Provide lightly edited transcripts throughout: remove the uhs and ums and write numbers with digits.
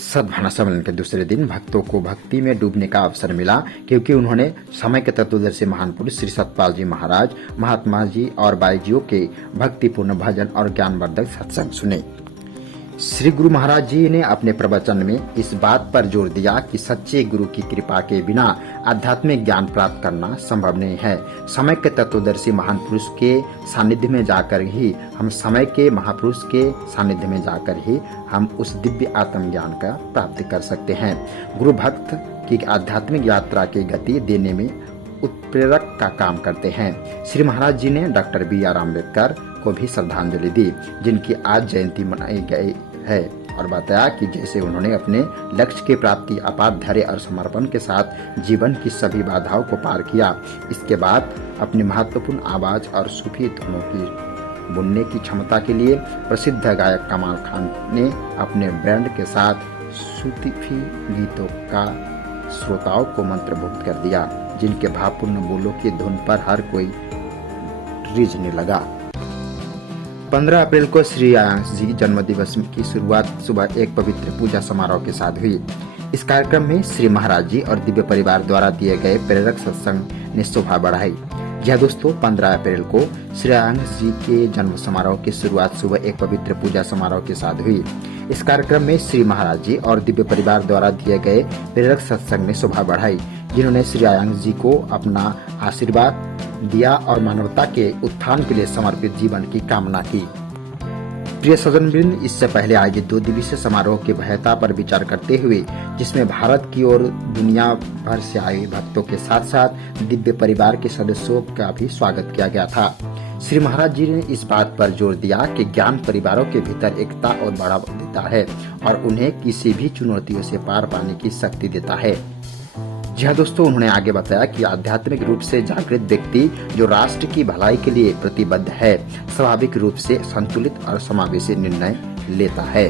सद्भावना सम्मेलन के दूसरे दिन भक्तों को भक्ति में डूबने का अवसर मिला, क्योंकि उन्होंने समय के तत्वदर्शी महान पुरुष श्री सतपाल जी महाराज, महात्मा जी और बाईजियों के भक्तिपूर्ण भजन और ज्ञानवर्धक सत्संग सुने। श्री गुरु महाराज जी ने अपने प्रवचन में इस बात पर जोर दिया कि सच्चे गुरु की कृपा के बिना आध्यात्मिक ज्ञान प्राप्त करना संभव नहीं है। समय के तत्वदर्शी महान पुरुष के सानिध्य में जाकर ही हम उस दिव्य आत्म ज्ञान का प्राप्ति कर सकते हैं। गुरु भक्त की आध्यात्मिक यात्रा की गति देने में उत्प्रेरक का काम करते हैं। श्री महाराज जी ने डॉक्टर B.R. अम्बेडकर को भी श्रद्धांजलि दी, जिनकी आज जयंती मनाई गई है, और बताया कि जैसे उन्होंने अपने लक्ष्य की प्राप्ति अपार धैर्य और समर्पण के साथ जीवन की सभी बाधाओं को पार किया, इसके बाद अपनी महत्वपूर्ण आवाज और सूफी धुनों की बुनने की क्षमता के लिए प्रसिद्ध गायक कमाल खान ने अपने बैंड के साथ सूफी गीतों का श्रोताओं को मंत्रमुग्ध कर दिया, जिनके भावपूर्ण बोलों की धुन पर हर कोई रीझने लगा। 15 अप्रैल को श्री आयांश जी जन्मदिवस की शुरुआत सुबह एक पवित्र पूजा समारोह के साथ हुई। इस कार्यक्रम में श्री महाराज जी और दिव्य परिवार द्वारा दिए गए प्रेरक सत्संग ने शोभा बढ़ाई। जी दोस्तों, 15 अप्रैल को श्री आयांश जी के जन्म समारोह की शुरुआत सुबह एक पवित्र पूजा समारोह के साथ हुई। इस कार्यक्रम में श्री महाराज जी और दिव्य परिवार द्वारा दिए गए प्रेरक सत्संग ने शोभा बढ़ाई, जिन्होंने श्री आयांश जी को अपना आशीर्वाद दिया और मानवता के उत्थान के लिए समर्पित जीवन की कामना की। प्रिय सज्जनवृंद, इससे पहले आयोजित 2 दिवसीय समारोह की भव्यता पर विचार करते हुए, जिसमें भारत की और दुनिया भर से आए भक्तों के साथ साथ दिव्य परिवार के सदस्यों का भी स्वागत किया गया था, श्री महाराज जी ने इस बात पर जोर दिया कि ज्ञान परिवारों के भीतर एकता और बढ़ावा देता है और उन्हें किसी भी चुनौतियों से पार पाने की शक्ति देता है। जी हाँ दोस्तों, उन्होंने आगे बताया कि आध्यात्मिक रूप से जागृत व्यक्ति जो राष्ट्र की भलाई के लिए प्रतिबद्ध है, स्वाभाविक रूप से संतुलित और समावेशी निर्णय लेता है।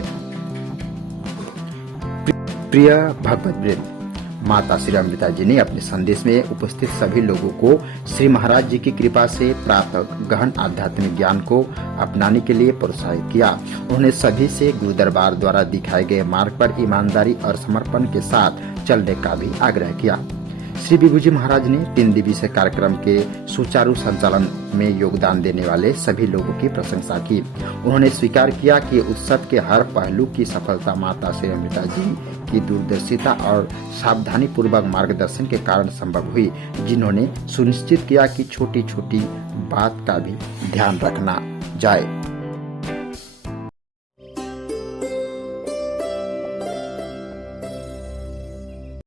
प्रिय भगवद्वृंद, माता श्री अमृता जी ने अपने संदेश में उपस्थित सभी लोगों को श्री महाराज जी की कृपा से प्राप्त गहन आध्यात्मिक ज्ञान को अपनाने के लिए प्रोत्साहित किया। उन्होंने सभी से गुरु दरबार द्वारा दिखाए गए मार्ग पर ईमानदारी और समर्पण के साथ चलने का भी आग्रह किया। श्री विभू जी महाराज ने 3 दिवसीय कार्यक्रम के सुचारू संचालन में योगदान देने वाले सभी लोगों की प्रशंसा की। उन्होंने स्वीकार किया कि उत्सव के हर पहलू की सफलता माता श्री अमृता जी की दूरदर्शिता और सावधानी पूर्वक मार्गदर्शन के कारण संभव हुई, जिन्होंने सुनिश्चित किया कि छोटी छोटी बात का भी ध्यान रखना जाए।